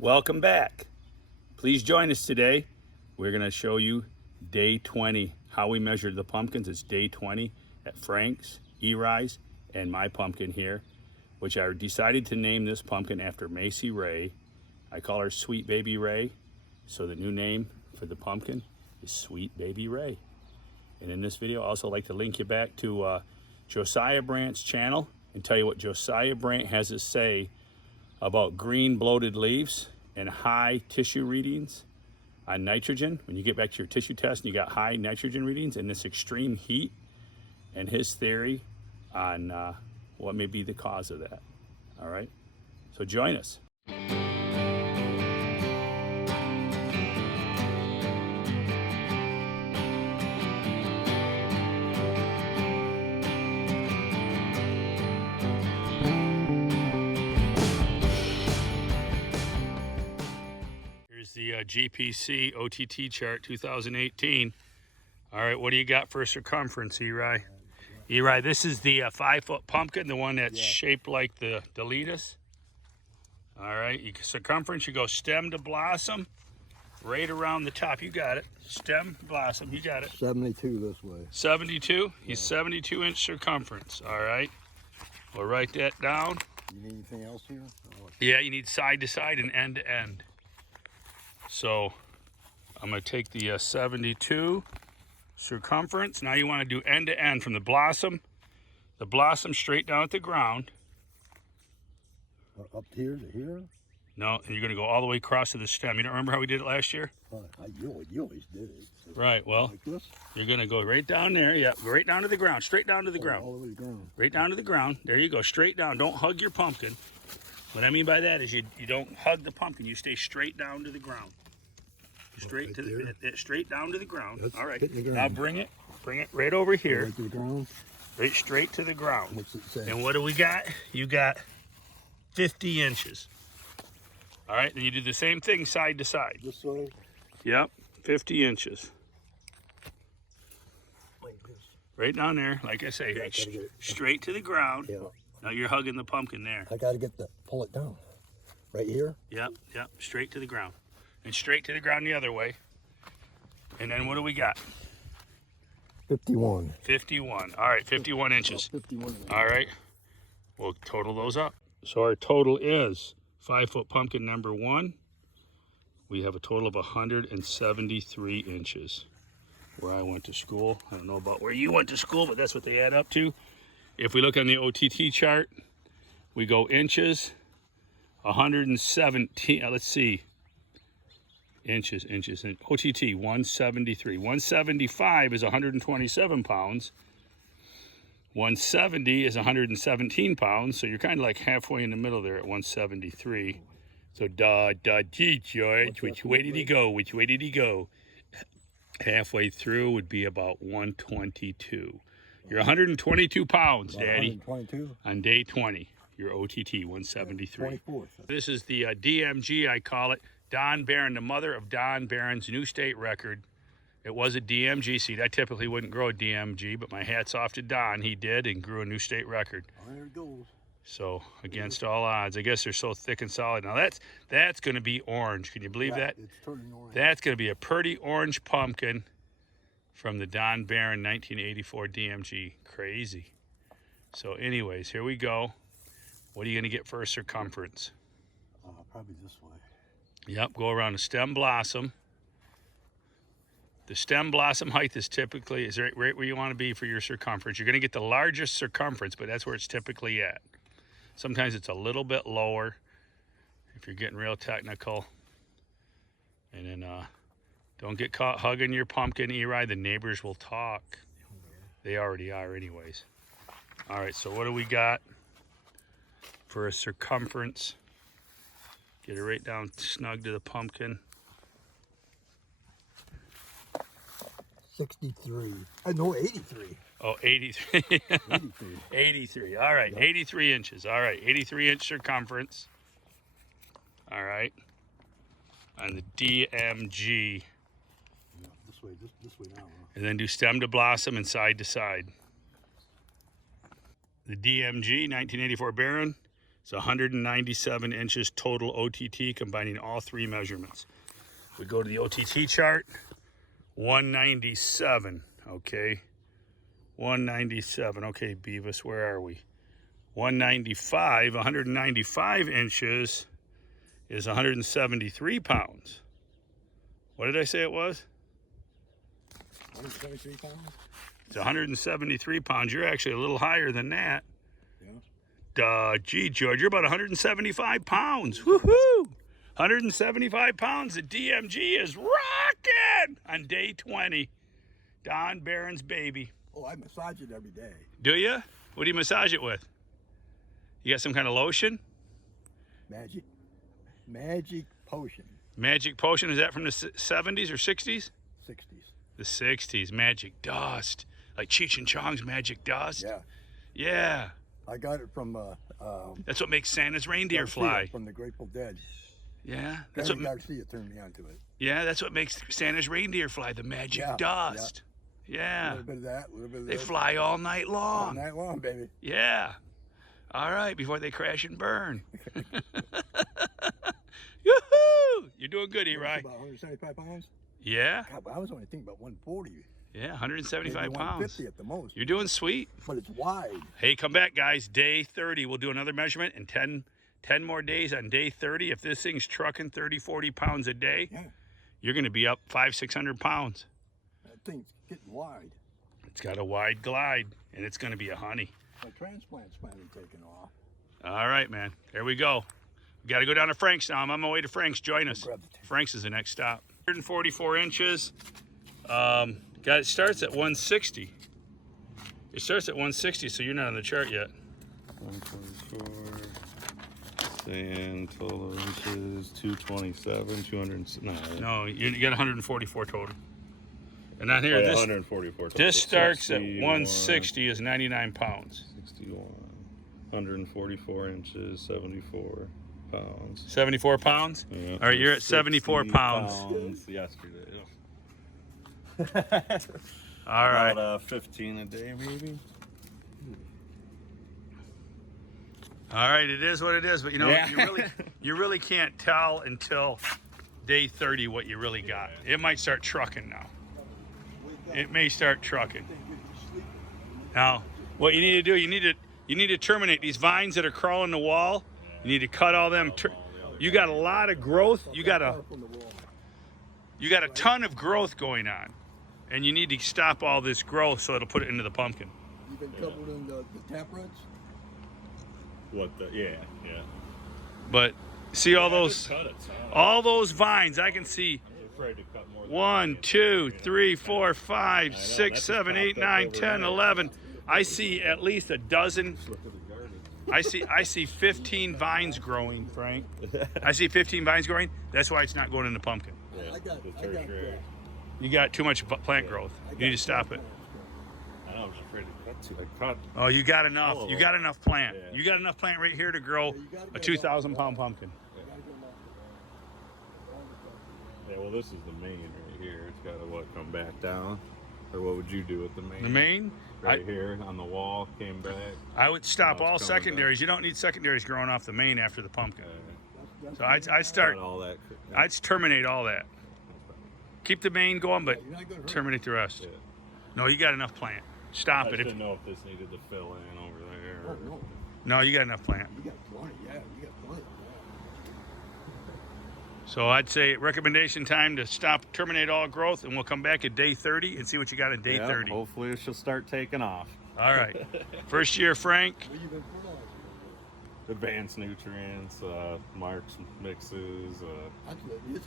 Welcome back. Please join us today. We're going to show you day 20, how we measured the pumpkins. It's day 20 at Frank's, Eri's, and my pumpkin here, which I decided to name this pumpkin after Macy Ray. I call her Sweet Baby Ray, so the new name for the pumpkin is Sweet Baby Ray. And in this video, I also like to link you back to Josiah Brandt's channel and tell you what Josiah Brandt has to say about green bloated leaves and high tissue readings on nitrogen. When you get back to your tissue test and you got high nitrogen readings and this extreme heat, and his theory on what may be the cause of that. All right, so join us. Here's the GPC OTT chart 2018. All right, what do you got for circumference, Eri? Eri, this is the 5-foot pumpkin, the one that's shaped like the Deletus. All right, circumference, you go stem to blossom, right around the top. You got it. Stem, blossom, you got it. 72 this way. 72? He's 72-inch circumference. All right, we'll write that down. You need anything else here? Yeah, you need side to side and end to end. So I'm going to take the 72 circumference. Now you want to do end to end from the blossom straight down at the ground. Up here to here? No, and you're going to go all the way across to the stem. You don't remember how we did it last year? You always did it. So Right, well, like this? you're going to go right down there. Yeah, go right down to the ground, straight down to the ground. All the way to the ground. Right down to the ground. There you go, straight down. Don't hug your pumpkin. What I mean by that is you don't hug the pumpkin. You stay straight down to the ground. Straight to straight down to the ground. That's all right. hitting the ground. Now bring it right over here. Right to the ground. Right straight to the ground. What's it say? And what do we got? You got 50 inches. All right, then you do the same thing side to side. This way? Yep, 50 inches. Like this. Right down there, like I say, Yeah, straight to the ground. Yeah. Now you're hugging the pumpkin there. I got to pull it down. Right here? Yep, straight to the ground. And straight to the ground the other way. And then what do we got? 51. 51. All right, 51 inches. 51. All right, we'll total those up. So our total is 5-foot pumpkin number 1. We have a total of 173 inches. Where I went to school, I don't know about where you went to school, but that's what they add up to. If we look on the OTT chart, we go inches, 117, let's see, inches, and OTT, 173. 175 is 127 pounds. 170 is 117 pounds, so you're kind of like halfway in the middle there at 173. So, gee, George, which way did he go? Which way did he go? Halfway through would be about 122. You're 122 pounds, Daddy. 122? On day 20, your OTT, 173. 24th. This is the DMG, I call it. Don Barron, the mother of Don Barron's new state record. It was a DMG seed. I typically wouldn't grow a DMG, but my hat's off to Don. He did and grew a new state record. There it goes. So, against all odds. I guess they're so thick and solid. Now, that's going to be orange. Can you believe that? It's turning orange. That's going to be a pretty orange pumpkin from the Don Barron 1984 DMG. Crazy. So, anyways, here we go. What are you going to get for a circumference? Probably this way. Yep, go around the stem blossom. The stem blossom height is right where you want to be for your circumference. You're going to get the largest circumference, but that's where it's typically at. Sometimes it's a little bit lower if you're getting real technical. And then don't get caught hugging your pumpkin, Eri. The neighbors will talk. They already are anyways. All right, so what do we got for a circumference? Get it right down snug to the pumpkin. 63. No, 83. Oh, 83. 83. 83. All right, yep. 83 inches. All right, 83-inch circumference. All right. On the DMG. Yeah, this way now. Huh? And then do stem to blossom and side to side. The DMG 1984 Barron It's 197 inches total OTT, combining all three measurements. We go to the OTT chart, 197, okay? 197, okay, Beavis, where are we? 195 inches is 173 pounds. What did I say it was? 173 pounds? It's 173 pounds. You're actually a little higher than that. Yeah. Gee, George, you're about 175 pounds. Woohoo! 175 pounds. The DMG is rocking on day 20. Don Barron's baby. Oh, I massage it every day. Do you? What do you massage it with? You got some kind of lotion? Magic potion. Magic potion. Is that from the 70s or 60s? 60s. The 60s. Magic dust. Like Cheech and Chong's magic dust. Yeah. Yeah. I got it from That's what makes Santa's reindeer fly. from the Grateful Dead. Yeah. That's Gary what. Garcia turned me onto it. Yeah. That's what makes Santa's reindeer fly. The magic Yeah, dust. A Yeah. little bit of that, a little bit of They this. fly all night all long. night long, baby. Yeah. All right, before they crash and burn. Yoo-hoo! You're doing good, It's Eri. about 175 pounds. Yeah. God, but I was only thinking about 140. Yeah, 175 maybe pounds. 150 at the most. You're doing sweet. But it's wide. Hey, come back, guys. Day 30. We'll do another measurement in 10 more days on day 30. If this thing's trucking 30, 40 pounds a day, Yeah. you're going to be up 500-600 pounds. That thing's getting wide. It's got a wide glide, and it's going to be a honey. My transplant's finally taking off. All right, man. There we go. We got to go down to Frank's now. I'm on my way to Frank's. Join us. Grab the tape. Frank's is the next stop. 144 inches. It starts at 160. It starts at 160, so you're not on the chart yet. 124. And total inches 227, 200. No, you got 144 total. And on here, Oh, yeah, this 144. Total. this starts at 61, 160 is 99 pounds. 61. 144 inches, 74 pounds. 74 pounds? Yeah. All right, you're at 74 60 pounds. yesterday. All right. About 15 a day, maybe. All right, it is what it is, but you know, Yeah. you really can't tell until day 30 what you really got. It might start trucking now. It may start trucking. Now, what you need to do, you need to terminate these vines that are crawling the wall. You need to cut all them. You got a lot of growth. You got a ton of growth going on, and you need to stop all this growth so it'll put it into the pumpkin. You've been covered in the taproots? What the? Yeah. But see all those Cut it, so all those vines. I can see I'm afraid to cut more than 1, 2, 3, 4, 5, know, 6, that's 7, just 8, popped up 9, over 10, there. 11. I see at least a dozen. Look at the garden. I see 15 vines growing, Frank. I see 15 vines growing. That's why it's not going in the pumpkin. Yeah, I got the that. tertiary. You got too much plant growth. You need to stop it. I know, I'm just afraid to cut too. I cut. Oh, you got enough. Oh, You got enough plant. yeah. You got enough plant right here to grow a 2,000-pound pumpkin. Yeah, well, this is the main right here. It's got to come back down, or what would you do with the main? The main, right here on the wall came back. I would stop Now all it's coming secondaries. You don't need secondaries growing off the main after the pumpkin. So I'd Cut start. all that. I'd terminate all that. Keep the main going, but You're not gonna hurt. terminate the rest. Yeah. No, you got enough plant. Stop I it. just If, didn't know if this needed to fill in over there. Oh, or- no. no, you got enough plant. You got plenty, yeah. You got plenty. So I'd say recommendation time to stop, terminate all growth, and we'll come back at day 30 and see what you got in day Yeah, 30. Hopefully, it should start taking off. All right. First year, Frank. What you been fertilizing? Advanced nutrients, Mark's mixes.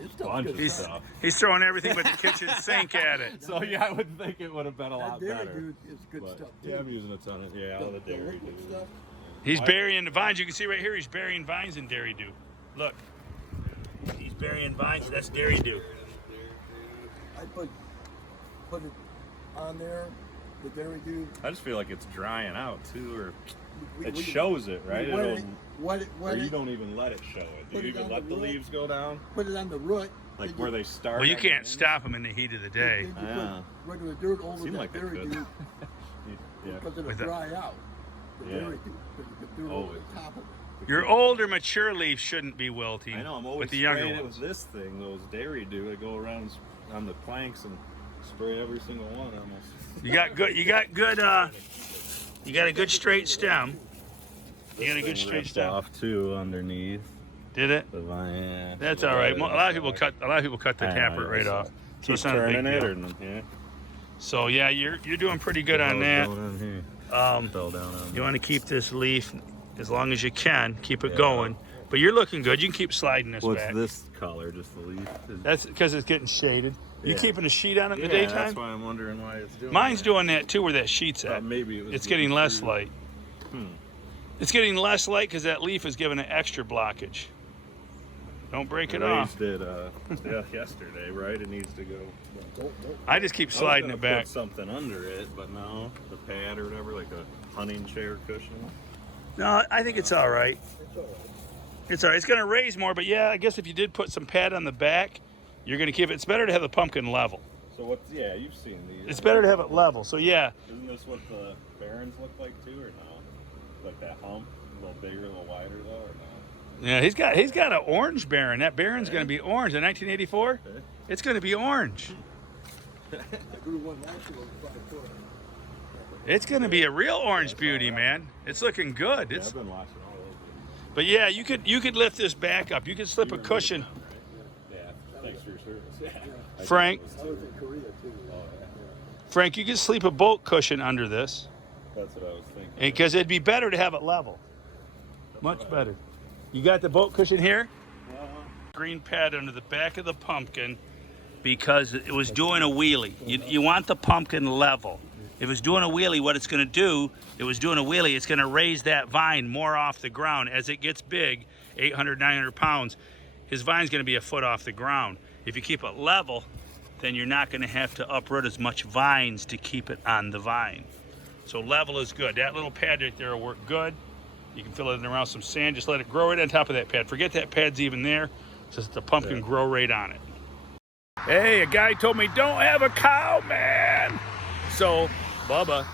It's tough. Bunch good of He's, stuff. stuff. he's throwing everything but the kitchen sink at it. So yeah, I would think it would have been a That lot dairy better. dude is good But, stuff, too. yeah, I'm using a ton of all the dairy liquid dude. stuff. He's burying the vines. You can see right here, he's burying vines in Dairy Dew. Look. He's burying vines. That's Dairy Dew. I put it on there, the dairy dude. I just feel like it's drying out too, or We- it we- shows it, right? we wet It'll, it, wet it, or wet you it, don't even let it show it. Do Put you it even on let the the root. leaves go down? put it on the root. Like then where they start? Well, you at can't the stop them in the heat of the day. Then you Yeah. put regular dirt over Seemed that like I dairy could. dude Yeah. because it'll With that- dry out. The Yeah. dairy dude, put the dirt Oh, over the it- top of it. Your older, mature leaves shouldn't be wilting. I know, I'm but always the younger spraying it ones. with this thing, those dairy do. I go around on the planks and spray every single one almost. You got a good straight stem. You got a good straight Ripped stem. off too underneath Did it? the vine. Yeah, That's so all right. that A lot of is- people cut. A lot of people cut the I know, taproot right so off. So Keep it's not a big turning it, deal. or yeah. So yeah, you're doing pretty good on that. Going on here. Fell down on You want to keep this leaf as long as you can. Keep it Yeah. going. But you're looking good. You can keep sliding this What's back. this color? Just the leaf? That's because it's getting shaded. You Yeah. keeping a sheet on it in the Yeah, daytime? that's why I'm wondering why it's doing Mine's that. doing that too, where that sheet's at. Maybe it was It's getting less through- light. Hmm. It's getting less light because that leaf is giving it extra blockage. Don't break it off. Raised it yesterday, right? It needs to go. Don't. I just keep I was sliding gonna it back. Put something under it, but no, the pad or whatever, like a hunting chair cushion. No, I think it's all right. It's all right. It's all right. It's going to raise more, but yeah, I guess if you did put some pad on the back, you're going to keep it. It's better to have the pumpkin level. So what's? Yeah, you've seen these. It's better to have it level. So yeah, Isn't this what the Barons look like too, or no? Like that hump, a little bigger, a little wider though, or no? yeah, he's got an orange Baron. That Baron's going to be orange in 1984. Okay. It's going to be orange. I grew one last year with 5 foot. It's going to be a real orange beauty, man. It's looking good. Yeah, It's, I've been watching all those. but yeah, you could lift this back up. You could slip a cushion. Yeah, thanks for your service. Yeah. Frank, I was in Korea too. Frank, you could sleep a boat cushion under this That's what I was thinking. because it'd be better to have it level. Much better. You got the boat cushion here? Green pad under the back of the pumpkin because it was doing a wheelie. You want the pumpkin level. If it was doing a wheelie, what it's going to do, it's going to raise that vine more off the ground. As it gets big, 800, 900 pounds, his vine's going to be a foot off the ground. If you keep it level, then you're not going to have to uproot as much vines to keep it on the vine. So level is good. That little pad right there will work good. You can fill it in around some sand. Just let it grow right on top of that pad. Forget that pad's even there. Just the pumpkin grow right on it. Hey, a guy told me don't have a cow, man. So Bubba,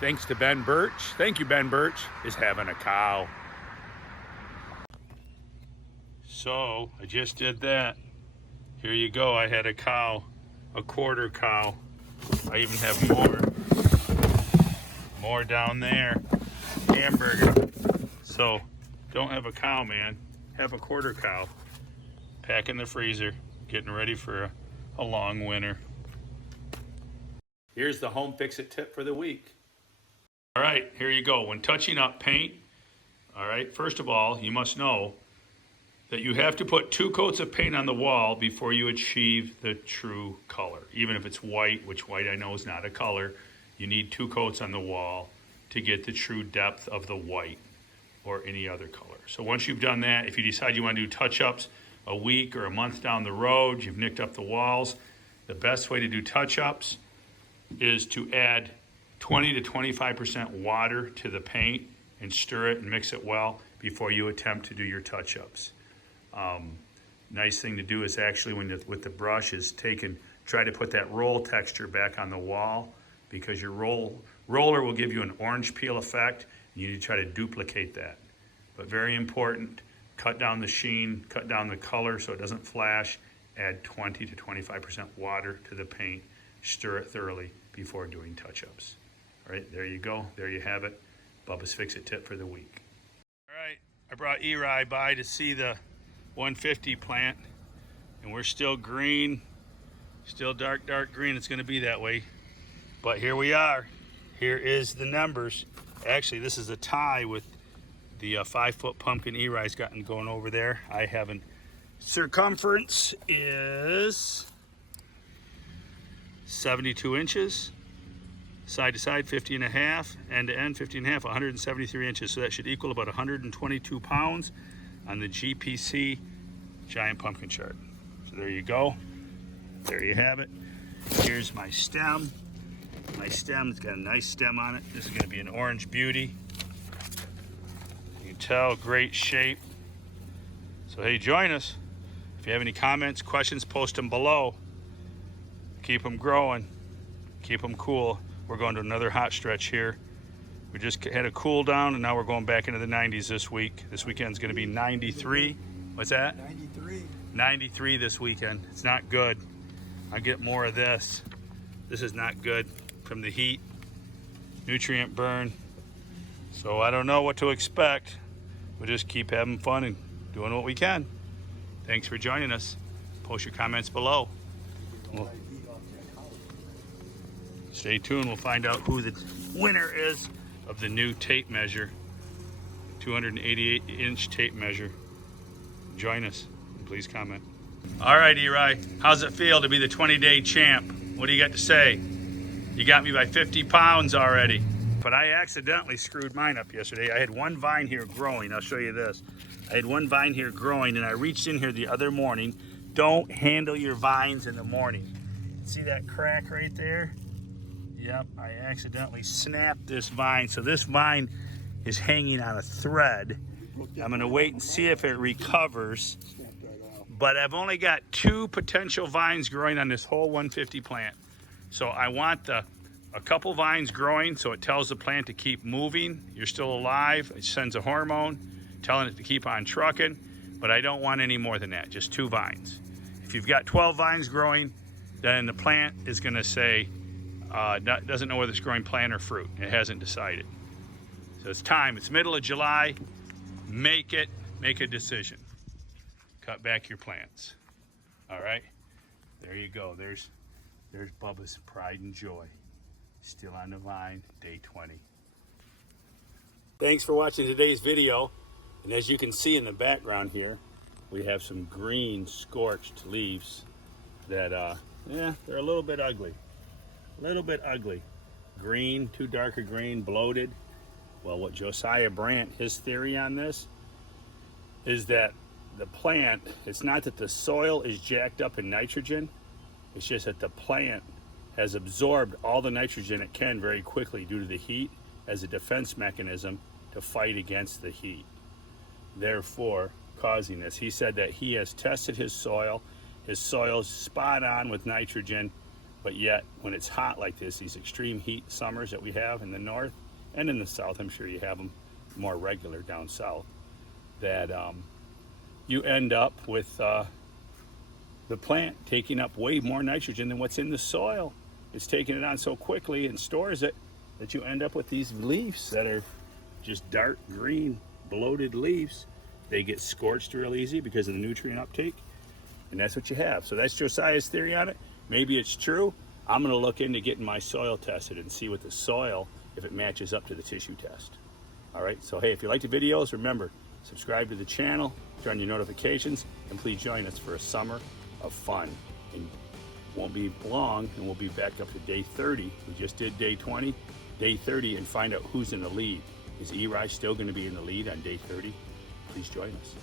thanks to Ben Birch, thank you, Ben Birch, is having a cow. So I just did that. Here you go. I had a cow, a quarter cow. I even have more down there. Hamburger. So don't have a cow, man. Have a quarter cow. Pack in the freezer, getting ready for a long winter. Here's the home fix-it tip for the week. All right, here you go. When touching up paint, all right, first of all, you must know that you have to put 2 coats of paint on the wall before you achieve the true color. Even if it's white, which white I know is not a color, you need 2 coats on the wall to get the true depth of the white or any other color. So once you've done that, if you decide you want to do touch-ups a week or a month down the road, you've nicked up the walls, the best way to do touch-ups is to add 20 to 25% water to the paint and stir it and mix it well before you attempt to do your touch-ups. Nice thing to do is actually with the brush is try to put that roll texture back on the wall, because your roller will give you an orange peel effect. You need to try to duplicate that. But very important, cut down the sheen, cut down the color so it doesn't flash, add 20 to 25% water to the paint, stir it thoroughly before doing touch-ups. All right, there you go. There you have it. Bubba's Fix-It tip for the week. All right, I brought Eri by to see the 150 plant, and we're still green, still dark green. It's gonna be that way. But here we are. Here is the numbers. Actually, this is a tie with the 5-foot pumpkin Eri's gotten going over there. I haven't. Circumference is 72 inches. Side to side, 50 and a half. End to end, 50 and a half, 173 inches. So that should equal about 122 pounds on the GPC giant pumpkin chart. So there you go. There you have it. Here's my stem. My stem's got a nice stem on it. This is going to be an orange beauty. You can tell, great shape. So hey, join us. If you have any comments, questions, post them below. Keep them growing. Keep them cool. We're going to another hot stretch here We just had a cool down, and now we're going back into the 90s this week. This weekend's going to be 93. What's that? 93. 93 this weekend. It's not good. I get more of this. This is not good from the heat, nutrient burn. So I don't know what to expect. We'll just keep having fun and doing what we can. Thanks for joining us. Post your comments below. Stay tuned. We'll find out who the winner is of the new tape measure, 288-inch tape measure. Join us and please comment. All right, Eri, how's it feel to be the 20-day champ? What do you got to say? You got me by 50 pounds already. But I accidentally screwed mine up yesterday. I had one vine here growing. I'll show you this. I had one vine here growing, and I reached in here the other morning. Don't handle your vines in the morning. See that crack right there? Yep, I accidentally snapped this vine. So this vine is hanging on a thread. I'm gonna wait and see if it recovers. But I've only got 2 potential vines growing on this whole 150 plant. So I want a couple vines growing so it tells the plant to keep moving. You're still alive. It sends a hormone telling it to keep on trucking. But I don't want any more than that, just 2 vines. If you've got 12 vines growing, then the plant is gonna say, doesn't know whether it's growing plant or fruit. It hasn't decided. So it's time. It's middle of July. Make a decision. Cut back your plants. All right. There you go. There's Bubba's pride and joy. Still on the vine, day 20. Thanks for watching today's video. And as you can see in the background here, we have some green scorched leaves that, they're a little bit ugly. Green, too dark a green, bloated. Well, what Josiah Brandt, his theory on this is that the plant, it's not that the soil is jacked up in nitrogen, it's just that the plant has absorbed all the nitrogen it can very quickly due to the heat as a defense mechanism to fight against the heat, therefore causing this. He said that he has tested his soil's spot on with nitrogen, but yet when it's hot like this, these extreme heat summers that we have in the north and in the south, I'm sure you have them more regular down south, that you end up with the plant taking up way more nitrogen than what's in the soil. It's taking it on so quickly and stores it that you end up with these leaves that are just dark green, bloated leaves. They get scorched real easy because of the nutrient uptake, and that's what you have. So that's Josiah's theory on it. Maybe it's true. I'm gonna look into getting my soil tested and see what the soil, if it matches up to the tissue test. All right, so hey, if you like the videos, remember, subscribe to the channel, turn on your notifications, and please join us for a summer of fun. And won't be long, and we'll be back up to day 30. We just did day 20, day 30, and find out who's in the lead. Is Eri still gonna be in the lead on day 30? Please join us.